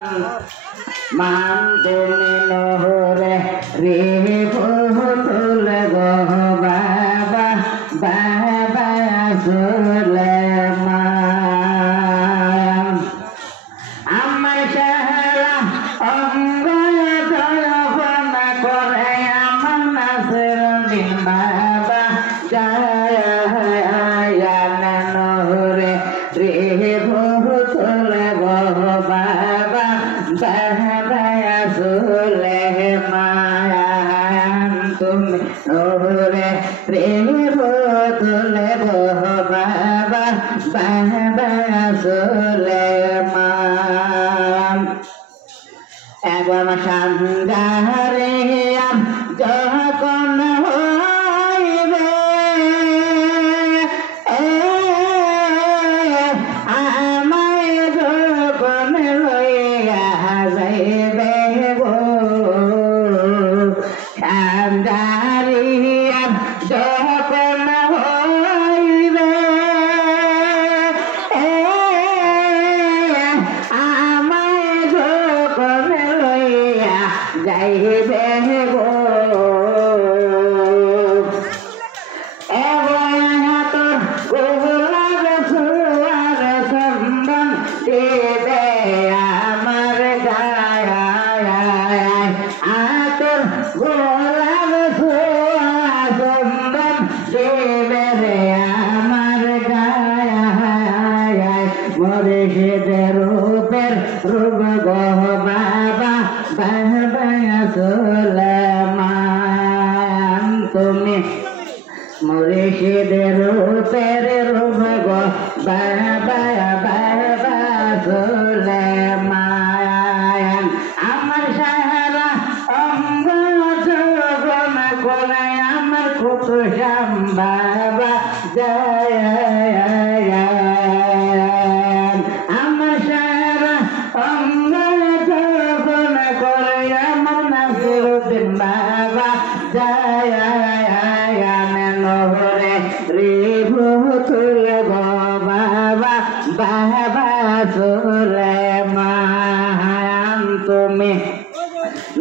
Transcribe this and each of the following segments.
মান তুমি নহরে রে পুতুল গো বাবা বাবা সুলেমান আমার সারা অঙ্গ দর্পণ করে আমার নাসের দিন বাবা জয় নহরে রে পুতুল গো বাবা বাবা সুলেমান তুমি নহরে রে পুতুল গো বাবা বাবা সুলেমান এবং সন্ধ্যারে যখন হইবে আমায় যখন লইয়া যাইবে গো সন্ধ্যারে যখন হইবে আমায় যখন লইয়া যাইবে গো আমার গায় আতর গোলাপ সুন্দর দেবে রে আমার গায় মরে সেদের রূপের রূপ গো বাবা বাবা সুলেমান তুমি মুর্শিদের রূপের রূপ গো বাবা বাবা সুলেমান আমার সারা অঙ্গ যৌবন করে আমার কুতুসাম বাবা জয় আমার সারা অঙ্গ যৌবন করে আমার নাসিরুদ্দিন বাবা জয় নহরে রে পুতুল গো বাবা বাবা সুলেমান তুমি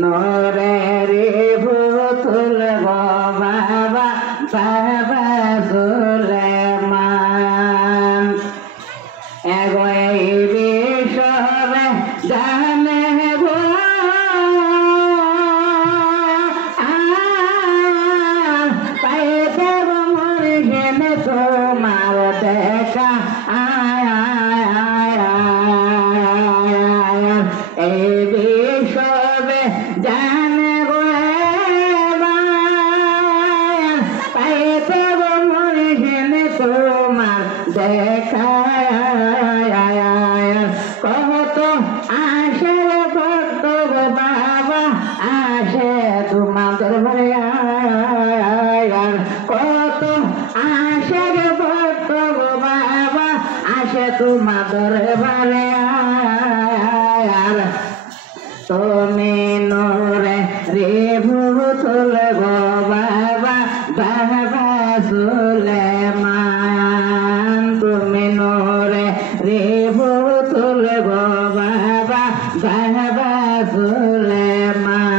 নহরে রে পুতুল গো বাবা বাবা সুলেমান এগো এই বিষয়ে জানে গো তোমার দেখা এই বিষয়ে জানে গো পাইতে মরিষেনে তোমার দেখা কত আসে ভক্ত গো বাবা আসে তোমাদের ঘরে কত আসে ভক্ত গো বাবা আসে তোমাদের ঘরে তুমি নহরে রে পুতুল গো বাবা বাবা সুলেমান তুমি নহরে রে পুতুল গো বাবা বাবা সুলেমান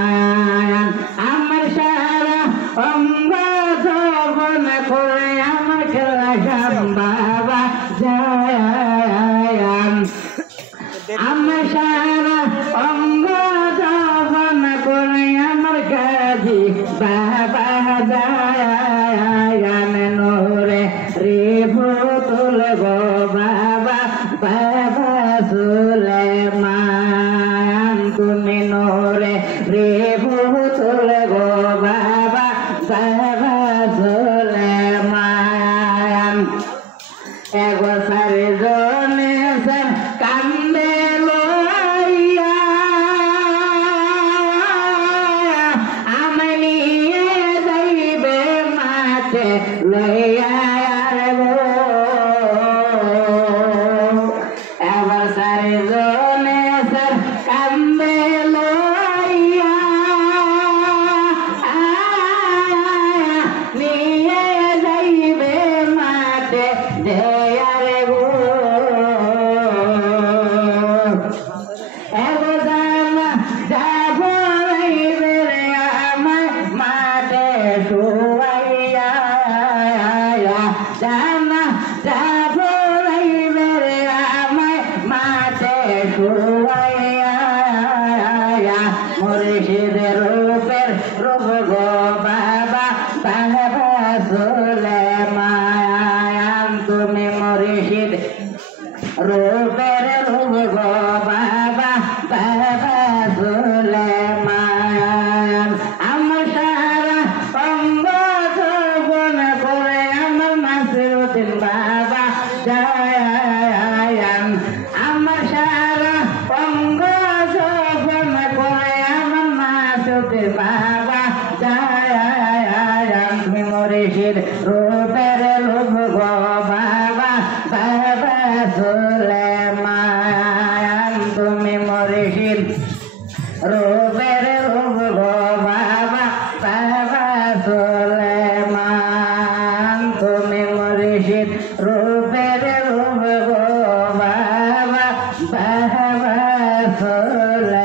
আমার সারা অঙ্গ যৌবন করে আমার খেলা বাবা জয় আমার সারা অঙ্গ যৌবন করে আমার গাজি বাবা জয় নহরে রে পুতুল গো বাবা বাবা সুলেমান তুমি মুর্শিদের রূপের রূপ গো বাবা বাবা সুলেমান তুমি মুর্শিদ রূপের রূপ গো বাবা বাবা সুলেমান আমার সারা অঙ্গ যৌবন করে আমার নাসিরুদ্দিন বাবা জায়ান আমার সারা অঙ্গ যৌবন করে আমার নাসিরুদ্দিন বাবা জায়ান তুমি মুর্শিদ রূপের রূপ গো বাবা বাবা সুলেমান তুমি মুর্শিদ রূপের রূপ গো বাবা বাবা সুলেমান তুমি মুর্শিদ রূপের রূপ গো বাবা বাবা সুলেমান